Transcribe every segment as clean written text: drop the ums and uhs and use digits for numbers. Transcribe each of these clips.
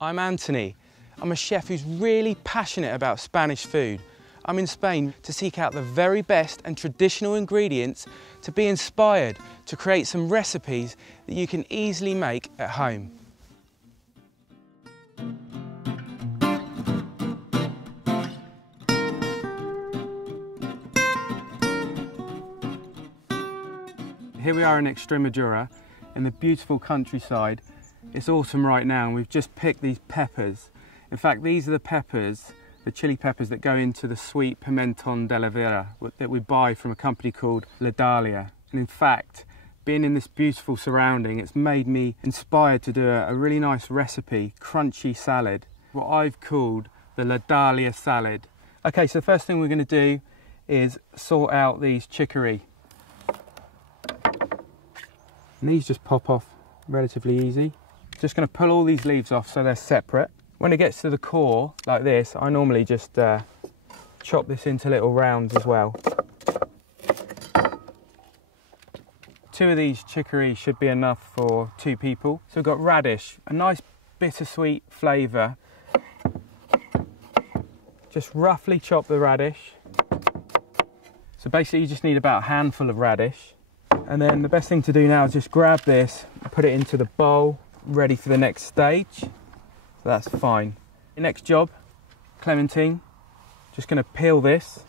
I'm Antony. I'm a chef who's really passionate about Spanish food. I'm in Spain to seek out the very best and traditional ingredients to be inspired to create some recipes that you can easily make at home. Here we are in Extremadura, in the beautiful countryside. It's autumn right now and we've just picked these peppers. In fact, these are the peppers, the chili peppers that go into the sweet pimenton de la vera that we buy from a company called Dalia. And in fact, being in this beautiful surrounding, it's made me inspired to do a really nice recipe, crunchy salad, what I've called the Dalia salad. Okay, so the first thing we're going to do is sort out these chicory. And these just pop off relatively easy. Just going to pull all these leaves off so they're separate. When it gets to the core like this, I normally just chop this into little rounds as well. 2 of these chicory should be enough for 2 people. So we've got radish, a nice bittersweet flavour. Just roughly chop the radish. So basically you just need about a handful of radish. And then the best thing to do now is just grab this and put it into the bowl, ready for the next stage. So that's fine. The next job, clementine. Just going to peel this.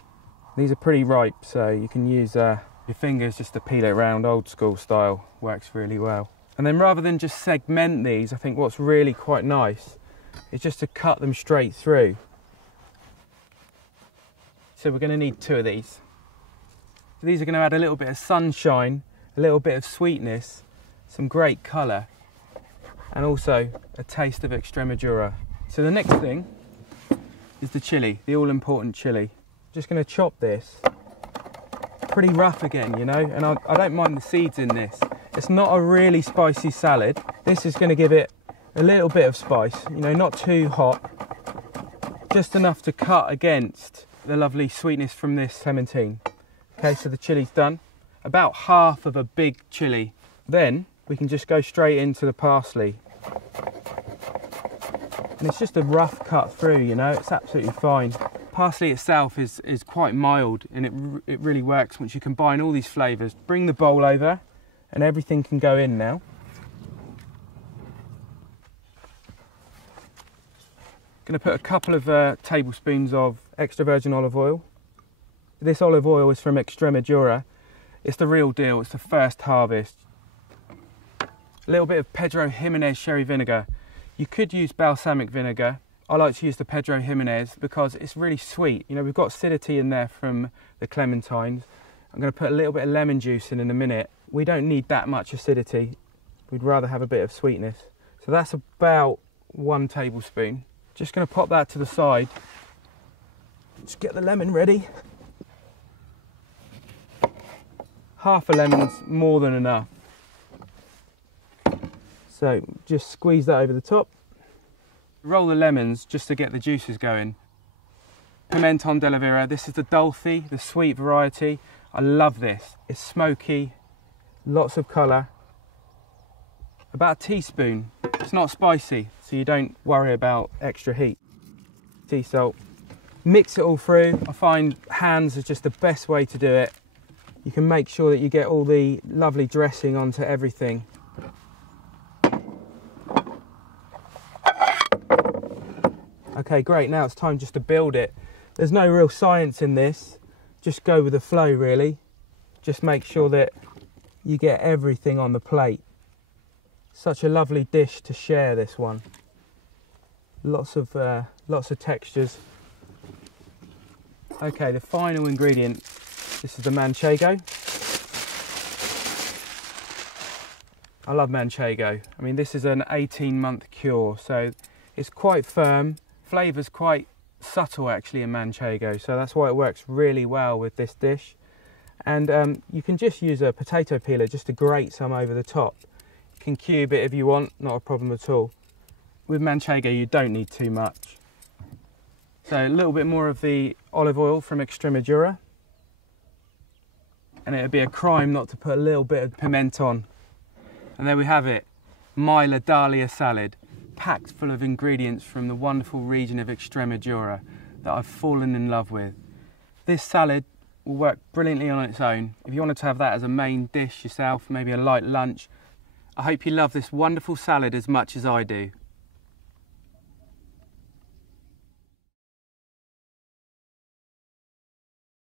These are pretty ripe, so you can use your fingers just to peel it around, old school style. Works really well. And then rather than just segment these, I think what's really quite nice is just to cut them straight through. So we're going to need 2 of these. So these are going to add a little bit of sunshine, a little bit of sweetness, some great colour, and also a taste of Extremadura. So the next thing is the chilli, the all-important chilli. Just going to chop this pretty rough again, you know, and I don't mind the seeds in this. It's not a really spicy salad. This is going to give it a little bit of spice, you know, not too hot, just enough to cut against the lovely sweetness from this clementine. Okay, so the chili's done. About half of a big chili. Then we can just go straight into the parsley. And it's just a rough cut through, you know, it's absolutely fine. Parsley itself is quite mild and it really works once you combine all these flavours. Bring the bowl over and everything can go in now. Going to put a couple of tablespoons of extra virgin olive oil. This olive oil is from Extremadura. It's the real deal, it's the first harvest. A little bit of Pedro Ximenez sherry vinegar. You could use balsamic vinegar. I like to use the Pedro Ximenez because it's really sweet. You know, we've got acidity in there from the clementines. I'm going to put a little bit of lemon juice in a minute. We don't need that much acidity. We'd rather have a bit of sweetness. So that's about 1 tablespoon. Just going to pop that to the side. Just get the lemon ready. Half a lemon's more than enough. So just squeeze that over the top. Roll the lemons just to get the juices going. Pimenton de la vera, this is the dulce, the sweet variety. I love this. It's smoky, lots of colour. About a teaspoon. It's not spicy, so you don't worry about extra heat. Sea salt. Mix it all through. I find hands is just the best way to do it. You can make sure that you get all the lovely dressing onto everything. Okay, great, now it's time just to build it. There's no real science in this, just go with the flow really. Just make sure that you get everything on the plate. Such a lovely dish to share, this one. Lots of textures. Okay, the final ingredient. This is the manchego. I love manchego. I mean, this is an 18-month cure, so it's quite firm. Flavour's quite subtle actually in manchego, so that's why it works really well with this dish. And you can just use a potato peeler just to grate some over the top. You can cube it if you want, not a problem at all. With manchego, you don't need too much. So a little bit more of the olive oil from Extremadura. And it would be a crime not to put a little bit of pimenton. And there we have it, my Dalia salad. packed full of ingredients from the wonderful region of Extremadura that I've fallen in love with. This salad will work brilliantly on its own. If you wanted to have that as a main dish yourself, maybe a light lunch, I hope you love this wonderful salad as much as I do.